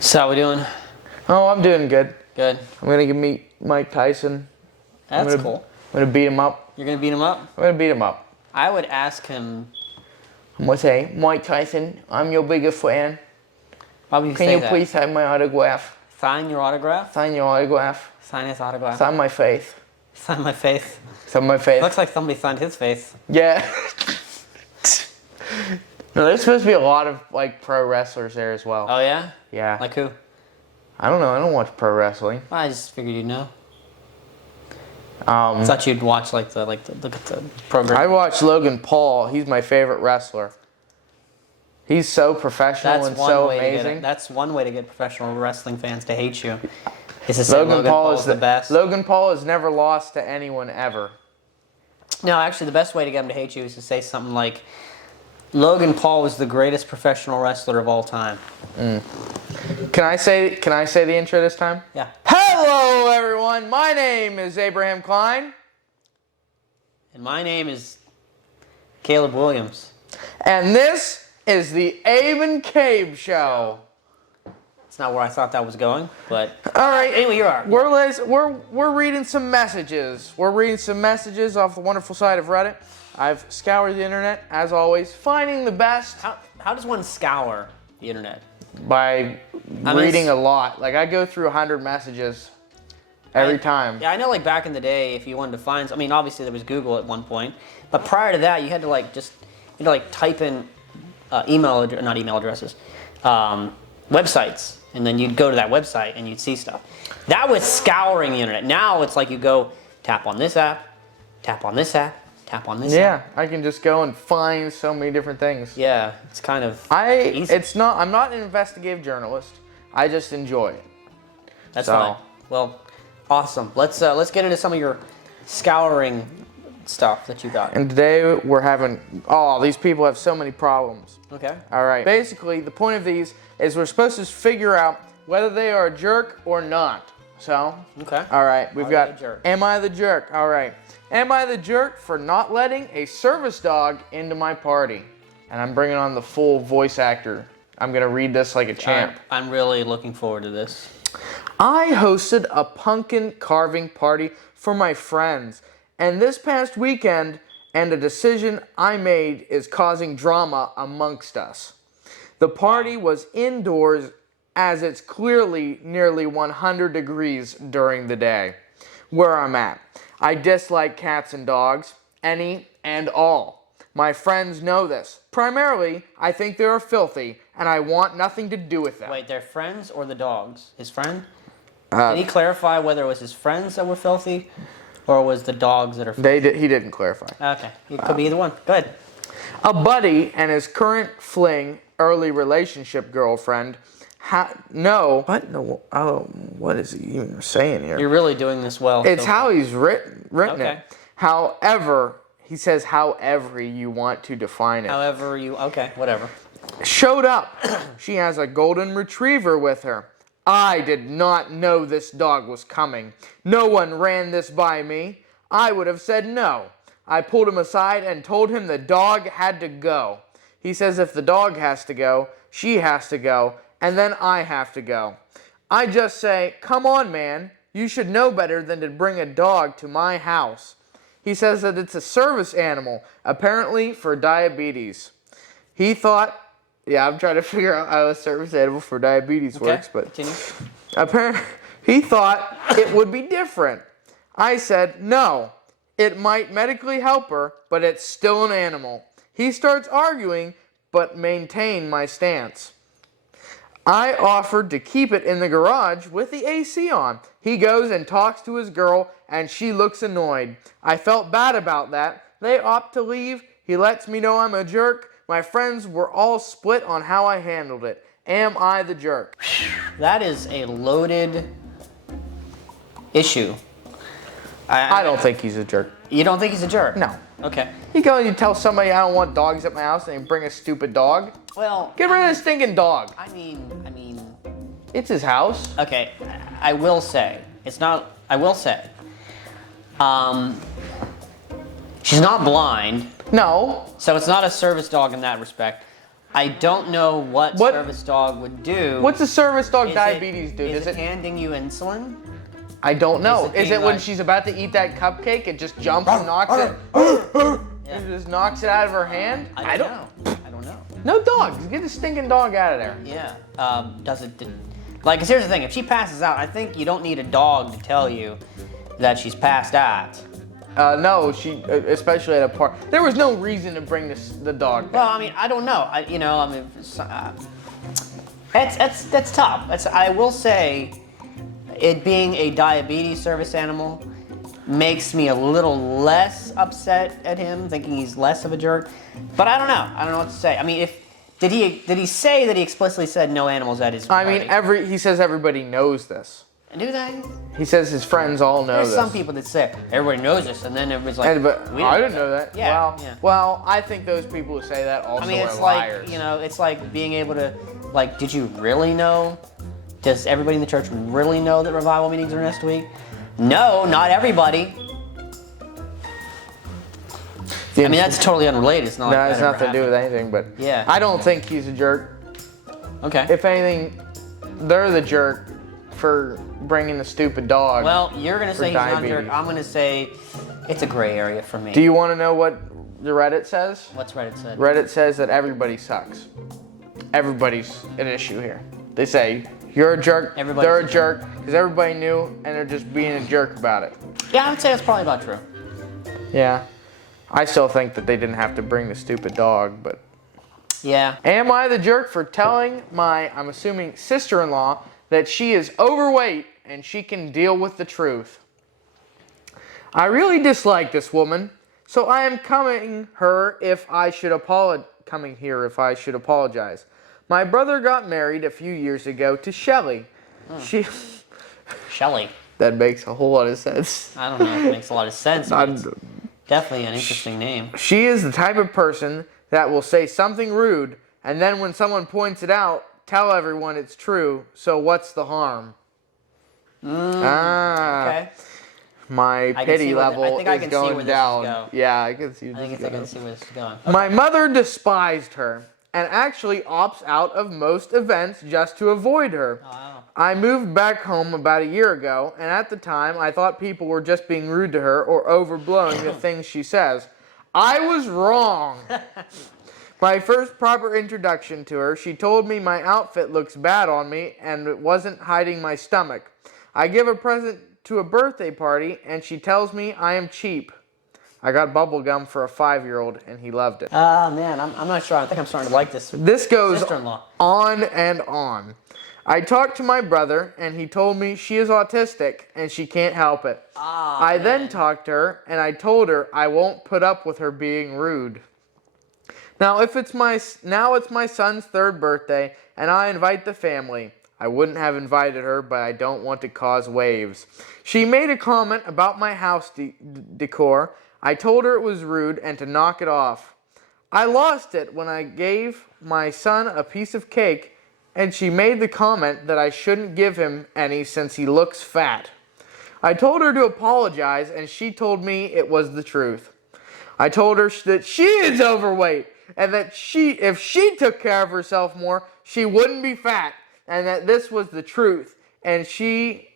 So how we doing? Oh, I'm doing good. Good. I'm gonna meet Mike Tyson. That's cool. I'm gonna beat him up. You're gonna beat him up? I'm gonna beat him up. I would ask him. I'm gonna say, Mike Tyson, I'm your biggest fan. Why would you Can say you that? please have my autograph? Sign your autograph? Sign your autograph. Sign his autograph. Sign my face. Sign my face. Sign my face. Looks like somebody signed his face. Yeah. No, there's supposed to be a lot of like pro wrestlers there as well. Oh yeah? Yeah. Like who? I don't know. I don't watch pro wrestling. I just figured you'd know. I thought you'd watch look at the program. I watch Logan Paul. He's my favorite wrestler. He's so professional and so amazing. That's one way to get professional wrestling fans to hate you. Is to say Logan Paul is the best. Logan Paul has never lost to anyone ever. No, actually, the best way to get him to hate you is to say something like, Logan Paul was the greatest professional wrestler of all time. Can I say the intro this time? Yeah. Hello, everyone. My name is Abraham Klein. And my name is Caleb Williams. And this is the Abe and Cabe Show. It's not where I thought that was going, but... All right. Anyway, you are. We're reading some messages. We're reading some messages off the wonderful site of Reddit. I've scoured the internet, as always, finding the best. How does one scour the internet? By reading a lot. Like, I go through 100 messages every time. Yeah, I know, like, back in the day, if you wanted to find... I mean, obviously, there was Google at one point. But prior to that, you had to, like, type in not email addresses, websites. And then you'd go to that website and you'd see stuff. That was scouring the internet. Now it's like you go tap on this app, tap on this app, tap on this app. Yeah, I can just go and find so many different things. Yeah, it's kind of easy. I'm not an investigative journalist. I just enjoy it. That's fine. Well, awesome. Let's get into some of your scouring stuff that you got. And today we're having these people have so many problems. Okay. All right. Basically, the point of these is we're supposed to figure out whether they are a jerk or not. So, okay. All right, we've got, they a jerk? Am I the jerk? All right. Am I the jerk for not letting a service dog into my party? And I'm bringing on the full voice actor. I'm going to read this like a champ. I'm really looking forward to this. I hosted a pumpkin carving party for my friends. And this past weekend, and a decision I made is causing drama amongst us. The party was indoors as it's clearly nearly 100 degrees during the day. Where I'm at, I dislike cats and dogs, any and all. My friends know this. Primarily, I think they are filthy, and I want nothing to do with them. Wait, they're friends or the dogs? His friend? Did he clarify whether it was his friends that were filthy, or was the dogs that are filthy? He didn't clarify. Okay, it could be either one. Go ahead. A buddy and his current fling, early relationship girlfriend, what is he even saying here? You're really doing this well. It's how he's written okay. it. However, he says however you want to define it. Okay, whatever. Showed up. She has a golden retriever with her. I did not know this dog was coming. No one ran this by me. I would have said no. I pulled him aside and told him the dog had to go. He says if the dog has to go, she has to go, and then I have to go. I just say, come on, man. You should know better than to bring a dog to my house. He says that it's a service animal, apparently for diabetes. He thought, I'm trying to figure out how a service animal for diabetes works, but continue. Apparently he thought it would be different. I said, no, it might medically help her, but it's still an animal. He starts arguing, but maintain my stance. I offered to keep it in the garage with the AC on. He goes and talks to his girl, and she looks annoyed. I felt bad about that. They opt to leave. He lets me know I'm a jerk. My friends were all split on how I handled it. Am I the jerk? That is a loaded issue. I don't think he's a jerk. You don't think he's a jerk? No. Okay. You go and you tell somebody I don't want dogs at my house and they bring a stupid dog. Well, get rid of the stinking dog. I mean, it's his house. Okay, I will say, she's not blind. No. So it's not a service dog in that respect. I don't know what service dog would do. What's a service dog Is diabetes do? Is it handing you insulin? I don't know. Is it when like- she's about to eat that cupcake, it just jumps and knocks it? It just knocks it out of her hand? I don't know. No dogs. Get the stinking dog out of there. Yeah. Does it? Like, 'cause here's the thing. If she passes out, I think you don't need a dog to tell you that she's passed out. No, she, especially at a park. There was no reason to bring the dog. Well, I mean, I don't know. That's tough. I will say, it being a diabetes service animal makes me a little less upset at him, thinking he's less of a jerk. But I don't know. I don't know what to say. I mean, did he say that he explicitly said no animals at his party? I mean, he says everybody knows this. Do they? He says his friends all know There's this. some people that say everybody knows this, and then everybody's like, But we I didn't know that. Yeah, Well, I think those people who say that also I mean, it's are like, liars. it's like being able to, like, did you really know? Does everybody in the church really know that revival meetings are next week? No, not everybody. I mean, that's totally unrelated. It's not. No, like it has that ever nothing to do with happened. anything, but Yeah. I don't think he's a jerk. Okay. If anything, they're the jerk for bringing the stupid dog. Well, you're gonna for say he's not a diabetes. jerk. I'm gonna say it's a gray area for me. Do you want to know what the Reddit says? What's Reddit said? Reddit says that everybody sucks. Everybody's an issue here. They say you're a jerk, Everybody's they're a a jerk, because everybody knew and they're just being a jerk about it. Yeah, I would say that's probably about true. Yeah. I still think that they didn't have to bring the stupid dog, but... Yeah. Am I the jerk for telling my, I'm assuming, sister-in-law that she is overweight and she can deal with the truth? I really dislike this woman, so I am coming here if I should apologize. My brother got married a few years ago to Shelly. Shelley. That makes a whole lot of sense. I don't know if it makes a lot of sense, but it's definitely an interesting name. She is the type of person that will say something rude, and then when someone points it out, tell everyone it's true, so what's the harm? Okay. My pity level is going down. Go. Yeah, I can see I this can going. see where this is going. My mother despised her and actually opts out of most events just to avoid her. Wow. I moved back home about a year ago, and at the time, I thought people were just being rude to her or overblowing the things she says. I was wrong. My first proper introduction to her, she told me my outfit looks bad on me and it wasn't hiding my stomach. I give a present to a birthday party, and she tells me I am cheap. I got bubble gum for a 5-year-old, and he loved it. Man, I'm not sure. I think I'm starting to like this. This goes Sister-in-law. on and on. I talked to my brother, and he told me she is autistic, and she can't help it. I then talked to her, and I told her I won't put up with her being rude. Now it's my son's 3rd birthday, and I invite the family. I wouldn't have invited her, but I don't want to cause waves. She made a comment about my house decor. I told her it was rude and to knock it off. I lost it when I gave my son a piece of cake, and she made the comment that I shouldn't give him any since he looks fat. I told her to apologize, and she told me it was the truth. I told her that she is overweight, and that if she took care of herself more, she wouldn't be fat, and that this was the truth. And she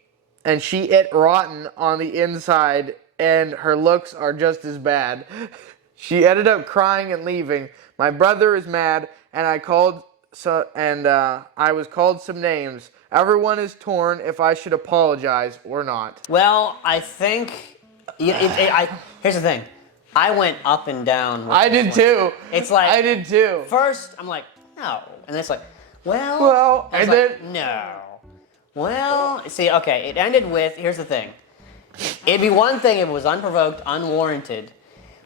ate rotten on the inside, and her looks are just as bad. She ended up crying and leaving. My brother is mad, and I was called some names. Everyone is torn if I should apologize or not. Well, I think here's the thing. I went up and down. I did too. It's like I did too. First, I'm like, no, and then it's like, well, and like, then no. Well, see, okay, it ended with, here's the thing. It'd be one thing if it was unprovoked, unwarranted,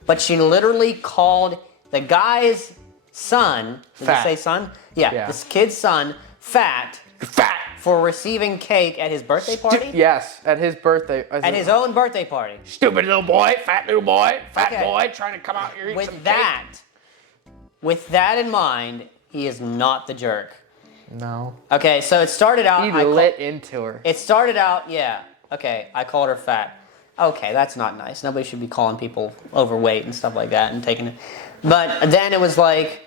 but she literally called the guy's son, did fat. you say son? Yeah, this kid's son, fat for receiving cake at his birthday party? Yes, at his birthday. At his own birthday party. Stupid little boy, fat little boy, fat Okay. boy trying to come out here and eat some cake. With that in mind, he is not the jerk. No. Okay, so it started out. He lit into her. It started out, yeah. Okay, I called her fat. Okay, that's not nice. Nobody should be calling people overweight and stuff like that and taking it. But then it was like,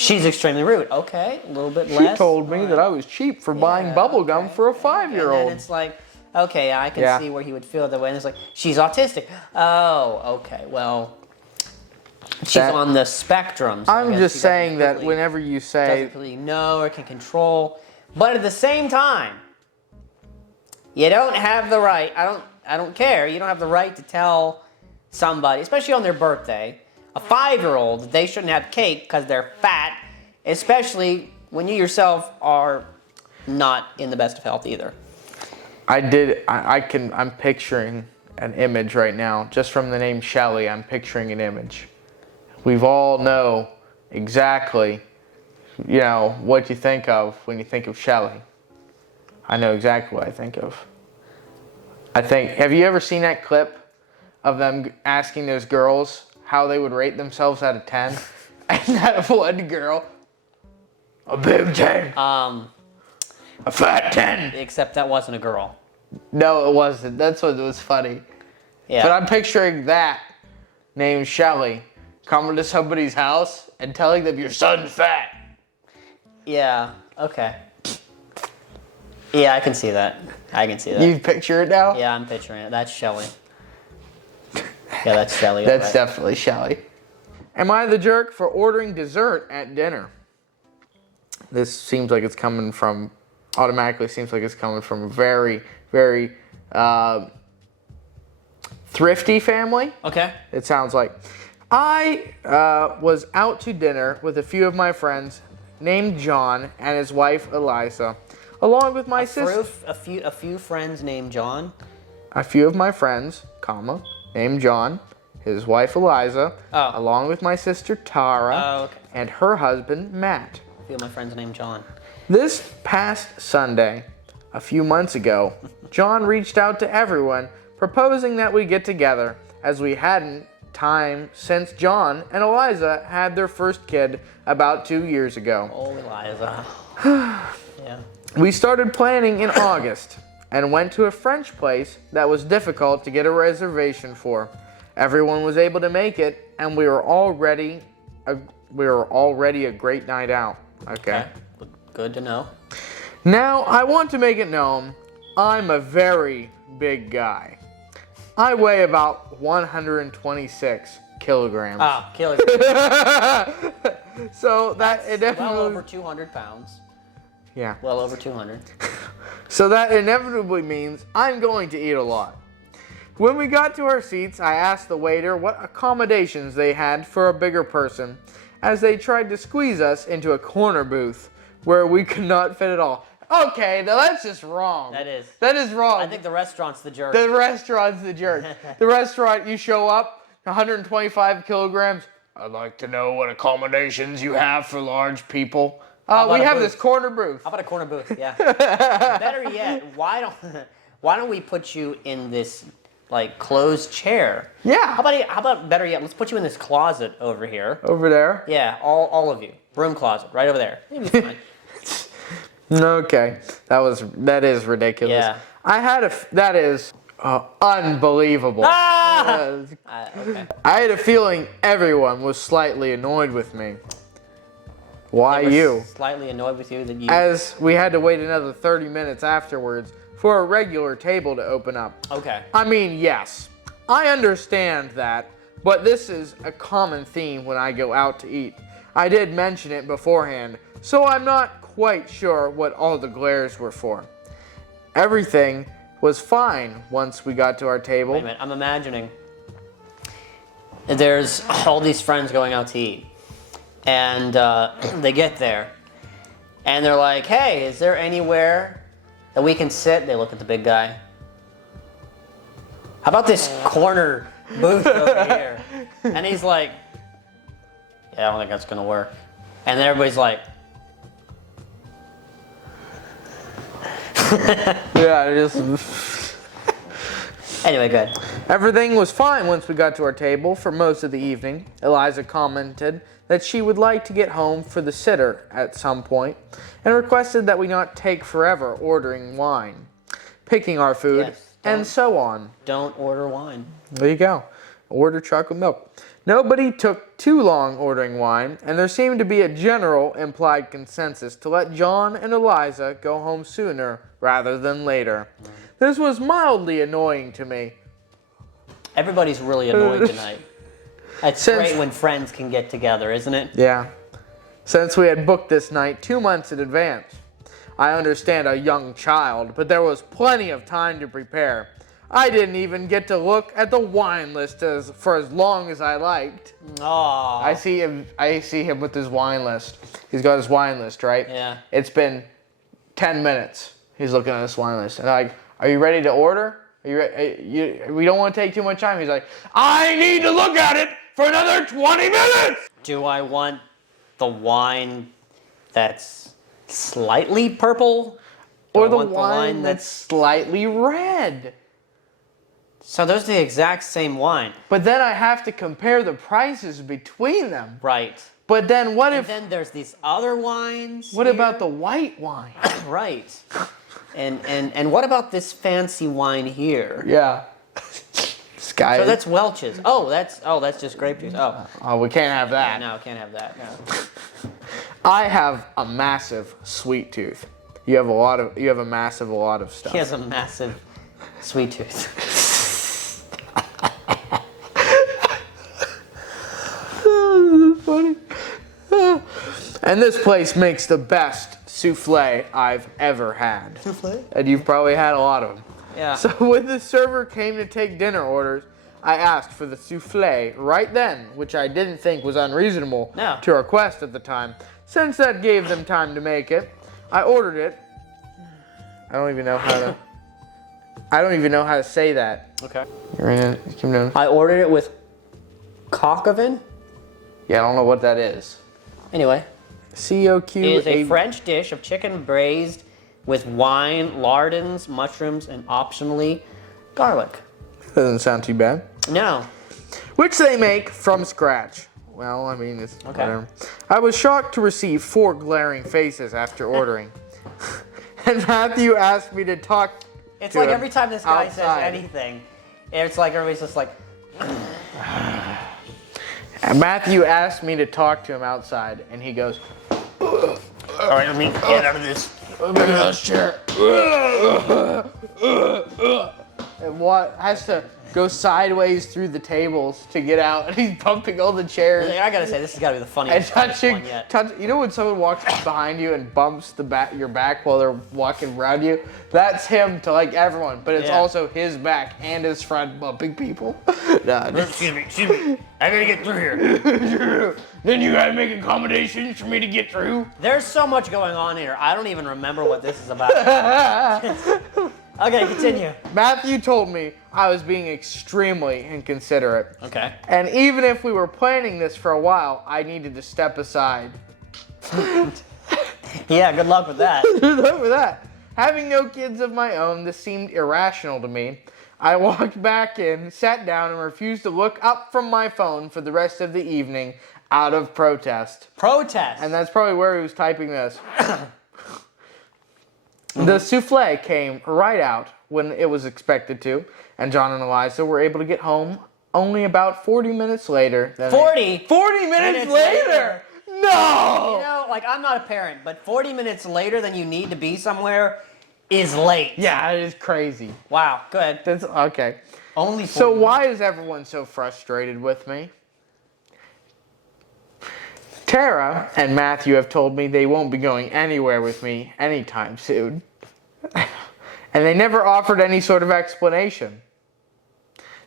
She's extremely rude. Okay, a little bit She less. told me that I was cheap for buying bubble gum for a And 5-year-old. then it's like, okay, I can see where he would feel that way. And it's like, she's autistic. Oh, okay, well, she's on the spectrum. So I'm just saying that really, whenever you say... doesn't really know or can control. But at the same time, you don't have the right, I don't care, you don't have the right to tell somebody, especially on their birthday, a 5-year-old, that they shouldn't have cake because they're fat, especially when you yourself are not in the best of health either. I'm picturing an image right now. Just from the name Shelly, I'm picturing an image. We've all know exactly, what you think of when you think of Shelly. I know exactly what I think of. Have you ever seen that clip of them asking those girls how they would rate themselves out of 10? And that one girl, a big 10. A fat 10. Except that wasn't a girl. No, it wasn't. That's what was funny. Yeah. But I'm picturing that named Shelly coming to somebody's house and telling them your son's fat. Yeah, okay. Yeah, I can see that. You picture it now? Yeah, I'm picturing it. That's Shelly. Yeah, that's Shelly. That's definitely Shelly. Am I the jerk for ordering dessert at dinner? This seems like it's coming from, automatically seems like it's coming from a very, very thrifty family. Okay. It sounds like. I was out to dinner with a few of my friends named John and his wife Eliza, along with my sister. A few friends named John. A few of my friends, named John, his wife Eliza, along with my sister Tara, and her husband Matt. A few of my friends named John. This past Sunday, a few months ago, John reached out to everyone, proposing that we get together, as we hadn't time since John and Eliza had their first kid about 2 years ago. Oh, Eliza. Yeah. We started planning in August and went to a French place that was difficult to get a reservation for. Everyone was able to make it, and we were already a great night out. Okay. Good to know. Now, I want to make it known, I'm a very big guy. I weigh about 126 kilograms. Ah, kilograms. So that it definitely... Well over 200 pounds. Yeah. Well over 200. So that inevitably means I'm going to eat a lot. When we got to our seats, I asked the waiter what accommodations they had for a bigger person, as they tried to squeeze us into a corner booth where we could not fit at all. Okay, now that's just wrong. That is. That is wrong. I think the restaurant's the jerk. The restaurant's the jerk. The restaurant, you show up, 125 kilograms. I'd like to know what accommodations you have for large people. We have this corner booth. How about a corner booth? Yeah. Better yet, why don't we put you in this closed chair? Yeah. How about better yet? Let's put you in this closet over here. Over there. Yeah, all of you. Broom closet right over there. It'll be fine. Okay, that is ridiculous. Yeah. That is unbelievable. Ah! Okay. I had a feeling everyone was slightly annoyed with me. Why you? Slightly annoyed with you that you. As we had to wait another 30 minutes afterwards for a regular table to open up. Okay. I mean, yes, I understand that, but this is a common theme when I go out to eat. I did mention it beforehand, so I'm not quite sure what all the glares were for. Everything was fine once we got to our table. Wait a minute, I'm imagining there's all these friends going out to eat, and they get there, and they're like, hey, is there anywhere that we can sit? They look at the big guy. How about this corner booth over here? And he's like, yeah, I don't think that's gonna work. And then everybody's like, Yeah, just... Anyway, good. Everything was fine once we got to our table for most of the evening. Eliza commented that she would like to get home for the sitter at some point and requested that we not take forever ordering wine, picking our food, Yes, and so on. Don't order wine. There you go. Order chocolate milk. Nobody took too long ordering wine, and there seemed to be a general implied consensus to let John and Eliza go home sooner rather than later. This was mildly annoying to me. Everybody's really annoyed tonight. It's great when friends can get together, isn't it? Yeah. Since we had booked this night 2 months in advance. I understand a young child, but there was plenty of time to prepare. I didn't even get to look at the wine list for as long as I liked. Aww. I see him with his wine list. He's got his wine list, right? Yeah. It's been 10 minutes. He's looking at his wine list. And I'm like, are you ready to order? We don't want to take too much time. He's like, I need to look at it for another 20 minutes! Do I want the wine that's slightly purple? Or the wine that's slightly red? So those are the exact same wine. But then I have to compare the prices between them. Right. But then what if... And then there's these other wines. What about the white wine? Right. And what about this fancy wine here? Yeah. Sky. So that's Welch's. Oh, that's just grape juice. Oh, we can't have that. No, can't have that. No. I have a massive sweet tooth. You have a lot of stuff. He has a massive sweet tooth. Funny. And this place makes the best souffle I've ever had. Souffle? And you've probably had a lot of them. Yeah. So when the server came to take dinner orders, I asked for the souffle right then, which I didn't think was unreasonable to request at the time. Since that gave them time to make it, I ordered it. I don't even know how to say that. Okay. I ordered it with coq oven. Yeah, I don't know what that is. Anyway. C-O-Q. It is a French dish of chicken braised with wine, lardons, mushrooms, and optionally garlic. Doesn't sound too bad. No. Which they make from scratch. Well, I mean, it's whatever. I was shocked to receive 4 glaring faces after ordering. And Matthew asked me to talk It's to like him every time this guy says outside. anything, it's like everybody's just like... And Matthew asked me to talk to him outside, and he goes, All right, let me get out of this. chair. And what has to go sideways through the tables to get out, and he's bumping all the chairs. I gotta say, this has gotta be the And funniest one yet. you know when someone walks behind you and bumps your back while they're walking around you? That's him to like everyone, but it's also his back and his front bumping people. Excuse me. I gotta get through here. Then you gotta make accommodations for me to get through. There's so much going on here. I don't even remember what this is about. Okay, continue. Matthew told me I was being extremely inconsiderate. Okay. And even if we were planning this for a while, I needed to step aside. Yeah, good luck with that. Good luck with that. Having no kids of my own, this seemed irrational to me. I walked back in, sat down, and refused to look up from my phone for the rest of the evening out of protest. Protest. And that's probably where he was typing this. The souffle came right out when it was expected to, and John and Eliza were able to get home only about 40 minutes later. 40 minutes later? No! You know, like, I'm not a parent, but 40 minutes later than you need to be somewhere is late. Yeah, it is crazy. Wow, good. That's okay. Only 40 So why is everyone so frustrated with me? Tara and Matthew have told me they won't be going anywhere with me anytime soon. And they never offered any sort of explanation.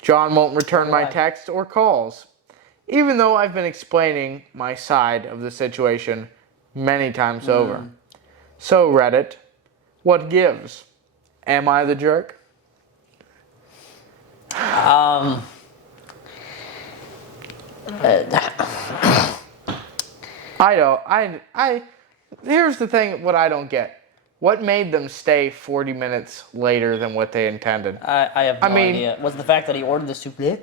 John won't return my texts or calls, even though I've been explaining my side of the situation many times over. So Reddit, what gives? Am I the jerk? Here's the thing, what I don't get. What made them stay 40 minutes later than what they intended? I have no idea. Was it the fact that he ordered the souffle?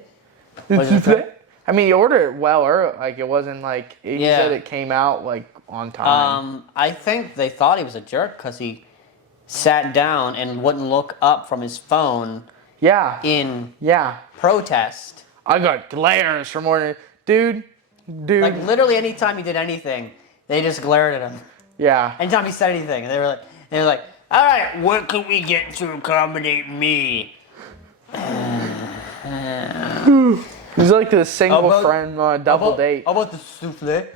I mean, he ordered it well early. Like, it wasn't like, he said it came out, like, on time. I think they thought he was a jerk because he sat down and wouldn't look up from his phone in protest. I got glares from ordering. Dude. Like literally anytime he did anything, they just glared at him. Yeah. Anytime he said anything, and they were like, all right, what can we get to accommodate me? He's like the single friend on a double date. How about the souffle?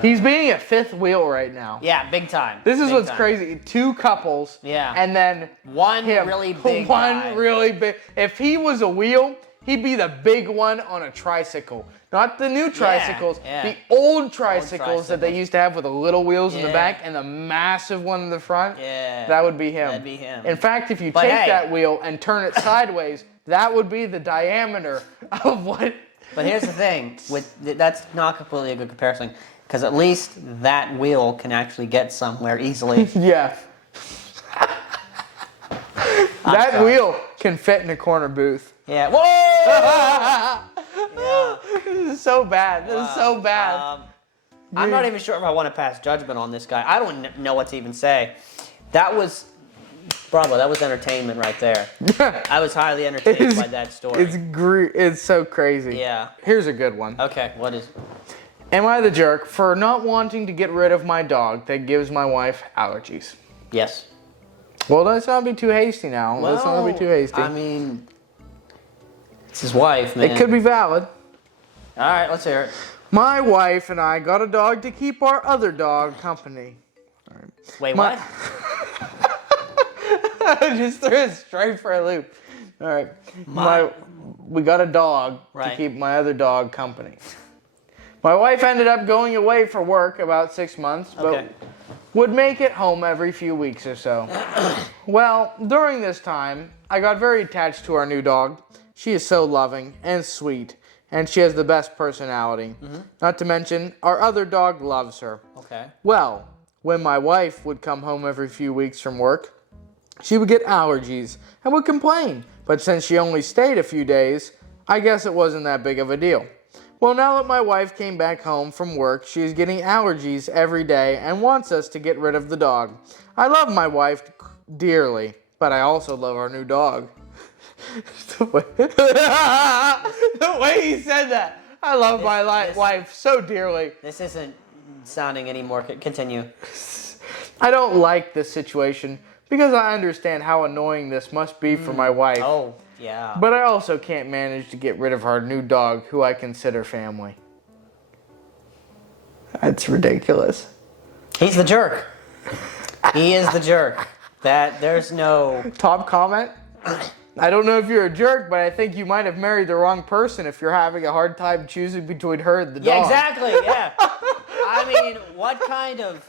He's being a fifth wheel right now. Yeah, big time. This is big what's time. crazy. 2 couples. Yeah. And then one him. really big One guy. really big. If he was a wheel, he'd be the big one on a tricycle. Not the new tricycles. yeah. The old tricycles that they used to have with the little wheels in the Yeah. back and the massive one in the front. Yeah. That would be him. That'd be him. In fact, if you But take hey. that wheel and turn it sideways, that would be the diameter of what. But here's the thing, that's not completely a good comparison, because at least that wheel can actually get somewhere easily. Yeah. That sorry. wheel can fit in a corner booth. Yeah. Whoa! Yeah. This is so bad. This is so bad. I'm not even sure if I want to pass judgment on this guy. I don't know what to even say. That was, bravo, that was entertainment right there. I was highly entertained by that story. It's so crazy. Yeah. Here's a good one. Okay, what is? Am I the jerk for not wanting to get rid of my dog that gives my wife allergies? Yes. Well, let's not be too hasty now. Let's not be too hasty. I mean, it's his wife, man. It could be valid. All right, let's hear it. My wife and I got a dog to keep our other dog company. All right. Wait, what? I just threw it straight for a loop. All right. We got a dog to keep my other dog company. My wife ended up going away for work about 6 months, but would make it home every few weeks or so. Well, during this time, I got very attached to our new dog. She is so loving and sweet, and she has the best personality. Not to mention, our other dog loves her. Okay. Well, when my wife would come home every few weeks from work, she would get allergies and would complain. But since she only stayed a few days, I guess it wasn't that big of a deal. Well, now that my wife came back home from work, she is getting allergies every day and wants us to get rid of the dog. I love my wife dearly, but I also love our new dog. The way he said that. I love my wife so dearly. This isn't sounding any more. Continue. I don't like this situation because I understand how annoying this must be for my wife. Oh, yeah. But I also can't manage to get rid of our new dog, who I consider family. That's ridiculous. He's the jerk. He is the jerk. There's no... Top comment? I don't know if you're a jerk, but I think you might have married the wrong person if you're having a hard time choosing between her and the dog. Yeah, exactly, yeah. I mean, what kind of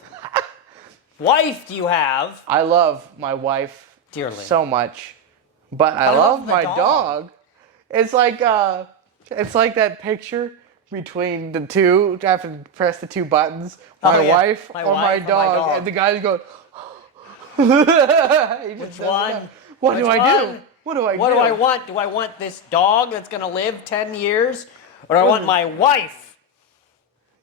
wife do you have? I love my wife Dearly. so much, but I love the my dog. dog. It's like that picture between the two. I have to press the two buttons. My wife or my dog, and the guy's going. Which one? What do I do? one? What do I do? What do I want? Do I want this dog that's going to live 10 years? Or do I want my wife?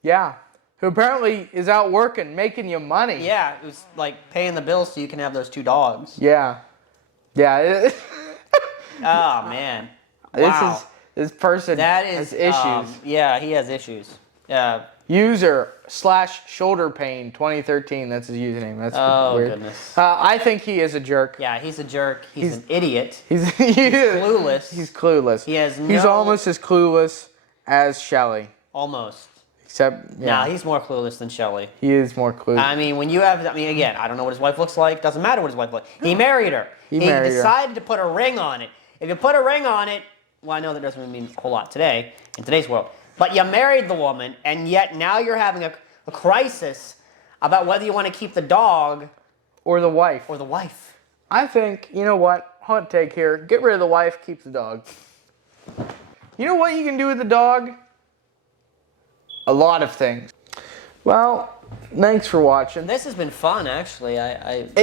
Yeah. Who apparently is out working, making you money. Yeah, it was like paying the bills so you can have those 2 dogs. Yeah. Yeah. Oh, man. Wow. This person has issues. Yeah, he has issues. User/shoulder pain 2013. That's his username. That's weird. Goodness. I think he is a jerk. Yeah, he's a jerk. He's an idiot. He's Clueless. He's clueless. He's almost as clueless as Shelley. Almost. Except, Nah, he's more clueless than Shelley. He is more clueless. I mean, again, I don't know what his wife looks like. Doesn't matter what his wife looks like. He married her. He decided to put a ring on it. If you put a ring on it, well, I know that doesn't really mean a whole lot today, in today's world. But you married the woman, and yet now you're having a crisis about whether you want to keep the dog or the wife. or the wife. I think, you know what? Hot take here. Get rid of the wife, keep the dog. You know what you can do with the dog? A lot of things. Well, thanks for watching. This has been fun, actually.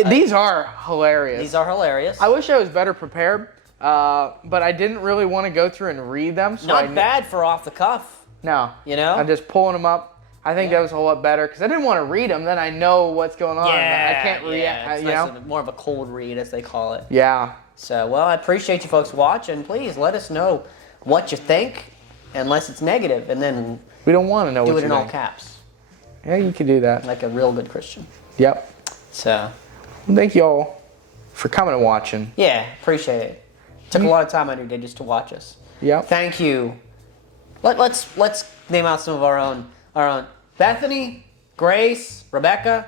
These are hilarious. These are hilarious. I wish I was better prepared, but I didn't really want to go through and read them. So Not bad for off the cuff. No. You know? I'm just pulling them up. I think that was a whole lot better because I didn't want to read them. Then I know what's going on. I can't react. It's nice, more of a cold read, as they call it. Yeah. So, well, I appreciate you folks watching. Please let us know what you think. unless it's negative, and then We don't want to know do what it you in all think. caps, Yeah, you can do that. like a real good Christian. Yep. So, Thank you all for coming and watching. yeah, appreciate it. Took a lot of time out of your day just to watch us. Yep. Thank you. Let's name out some of our own. Bethany, Grace, Rebecca.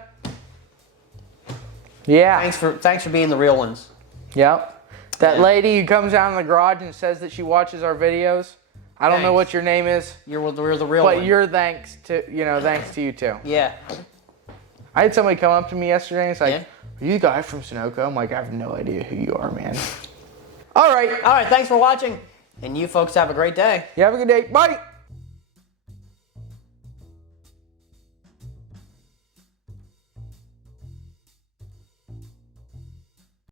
Yeah. Thanks for being the real ones. Yep. That Yeah. lady who comes out in the garage and says that she watches our videos. I don't know Thanks. what your name is, We're the real but one. you're thanks to you too. Yeah. I had somebody come up to me yesterday and it's like, Yeah. "Are you the guy from Sunoco?" I'm like, "I have no idea who you are, man." All right. All right. Thanks for watching, and you folks have a great day. You have a good day. Bye.